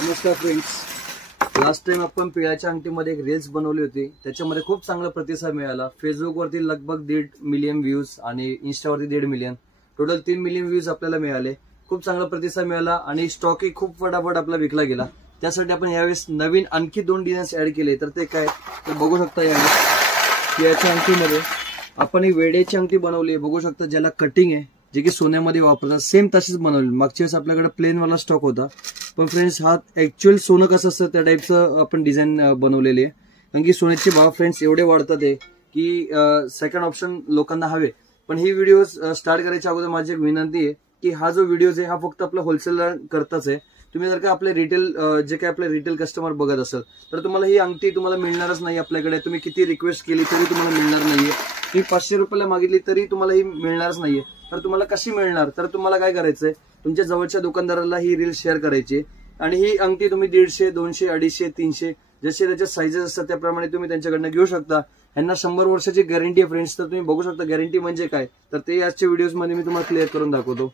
नमस्कार friends, last time आपण पिळ्याच्या अंगठीमध्ये एक रील्स बनवली होती. त्याच्यामध्ये खूप चांगला प्रतिसाद मिळाला. फेसबुकवरती लगभग 1.5 मिलियन व्ह्यूज आणि इंस्टावरती 1.5 मिलियन, टोटल 3 मिलियन व्ह्यूज आपल्याला मिळाले. खूप चांगला प्रतिसाद मिळाला आणि स्टॉकही खूप फटाफट आपला विकला गेला. त्यासाठी आपण यावेळेस नवीन आणखी 2 डिझाईन्स ऍड केले. तर ते काय तर बघू शकता. यावेळेस पिळ्याच्या अंगठीमध्ये आपण ही वेड्याची अंगठी बनवली आहे. बघू शकता, ज्याला कटिंग आहे, जे की सोन्यामध्ये वापरतात. सेम तशीच बनवली. मागच्या वेळेस आपल्याकडे प्लेन वाला स्टॉक होता, पण फ्रेंड्स हा ऍक्च्युअल सोनं कसं असतं त्या टाईपचं आपण डिझाईन बनवलेली आहे. कारण की सोन्याचे भाव फ्रेंड्स एवढे वाढतात आहे की सेकंड ऑप्शन लोकांना हवे. पण ही व्हिडिओ स्टार्ट करायच्या अगोदर माझी एक विनंती आहे की हा जो व्हिडिओ आहे हा फक्त आपला होलसेलर करताच आहे. तुम्ही जर का आपले रिटेल जे काही आपले रिटेल कस्टमर बघत असाल तर तुम्हाला ही अंगठी तुम्हाला मिळणारच नाही. आपल्याकडे तुम्ही किती रिक्वेस्ट केली तरी तुम्हाला मिळणार नाहीये. तुम्ही 500 रुपयाला मागितली तरी तुम्हाला ही मिळणारच नाहीये. तर तुम्हाला कशी मिळणार? तर तुम्हाला काय करायचंय, तुमच्या जवळच्या दुकानदाराला ही रील शेअर करायची आणि ही अंगठी तुम्ही 150, 200, 250, 300 जसे त्याचे साईजेस असतात त्याप्रमाणे तुम्ही त्यांच्याकडनं घेऊ शकता. यांना 100 वर्षाची गॅरंटी आहे फ्रेंड्स. तर तुम्ही बघू शकता गॅरंटी म्हणजे काय, तर ते आजच्या व्हिडिओमध्ये मी तुम्हाला क्लिअर करून दाखवतो.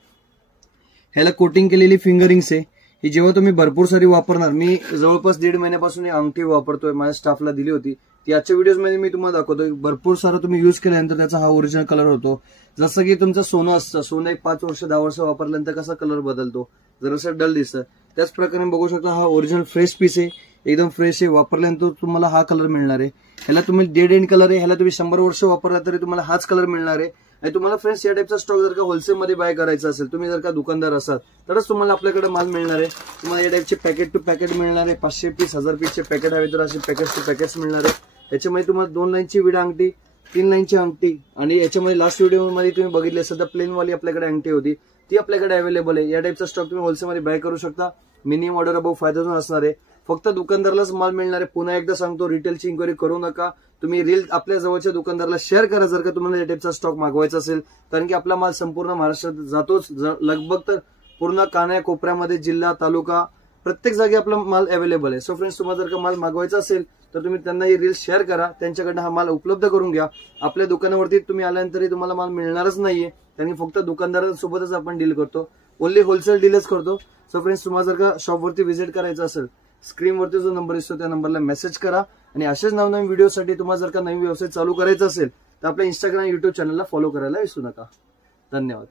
ह्याला कोटिंग केलेली फिंगरिंग्स आहे. ही जेव्हा तुम्ही भरपूर सारी वापरणार, मी जवळपास 1.5 महिन्यापासून ही अंगठी वापरतोय. माझ्या स्टाफला दिली होती ती. आजच्या व्हिडिओमध्ये मी तुम्हाला दाखवतो. भरपूर सारा तुम्ही युज केल्यानंतर त्याचा हा ओरिजिनल कलर होतो. जसं की तुमचं सोनं असतं, सोनं एक 5 वर्ष 10 वर्ष वापरल्यानंतर कसा कलर बदलतो, जरासं डल दिसतं, त्याच प्रकारे बघू शकता हा ओरिजिनल फ्रेश पीस आहे. एकदम फ्रेश आहे. वापरल्यानंतर तुम्हाला हा कलर मिळणार आहे. ह्याला तुम्ही डेड एंड कलर आहे. ह्याला तुम्ही 100 वर्ष वापरला तरी तुम्हाला हाच कलर मिळणार आहे. आणि तुम्हाला फ्रेंड्स या टाईपचा स्टॉक जर का होलसेलमध्ये बाय करायचा असेल, तुम्ही जर का दुकानदार असाल तरच तुम्हाला आपल्याकडे माल मिळणार आहे. तुम्हाला या टाईपचे पॅकेट टू पॅकेट मिळणार आहे. 500 पीस 1000 पीसचे पॅकेट हवे तर असे पॅकेट्स टू पॅकेट्स मिळणार आहे. याच्यामध्ये तुम्हाला 2 लाईनची विडा अंगठी, 3 लाईनची अंगठी आणि याच्यामध्ये लास्ट व्हिडिओमध्ये तुम्ही बघितले सध्या प्लेन वाली आपल्याकडे अंगठी होती, ती आपल्याकडे अवेलेबल आहे. या टाईपचा स्टॉक तुम्ही होलसेलमध्ये बाय करू शकता. मिनिमम ऑर्डर अबाव 5000 असणार आहे. फक्त दुकानदारालाच माल मिळणार आहे. पुन्हा एकदा सांगतो, रिटेलची इन्क्वायरी करू नका. तुम्ही रील आपल्या जवळच्या दुकानदाराला शेअर करा जर का तुम्हाला या टाईपचा स्टॉक मागवायचा असेल. कारण की आपला माल संपूर्ण महाराष्ट्रात जातोच. लगभग तर पूर्ण कान्या कोपऱ्यामध्ये, जिल्हा, तालुका, प्रत्येक जागी आपला माल अवेलेबल आहे. सो फ्रेंड्स, तुम्हाला जर का माल मागवायचा असेल तर तुम्ही त्यांना ही रील शेअर करा. त्यांच्याकडनं हा माल उपलब्ध करून घ्या. आपल्या दुकानावरती तुम्ही आल्यानंतरही तुम्हाला माल मिळणारच नाहीये. कारण की फक्त दुकानदारांसोबतच आपण डील करतो. ओनली होलसेल डीलच करतो. सो फ्रेंड्स, तुम्हाला जर का शॉपवरती व्हिजिट करायचं असेल, स्क्रीनवरती जो नंबर दिसतो त्या नंबरला मेसेज करा. आणि असेच नवनवीन व्हिडिओसाठी तुम्हाला जर का नवीन व्यवसाय चालू करायचा असेल तर आपल्या इंस्टाग्राम, युट्यूब चॅनलला फॉलो करायला विसरू नका. धन्यवाद.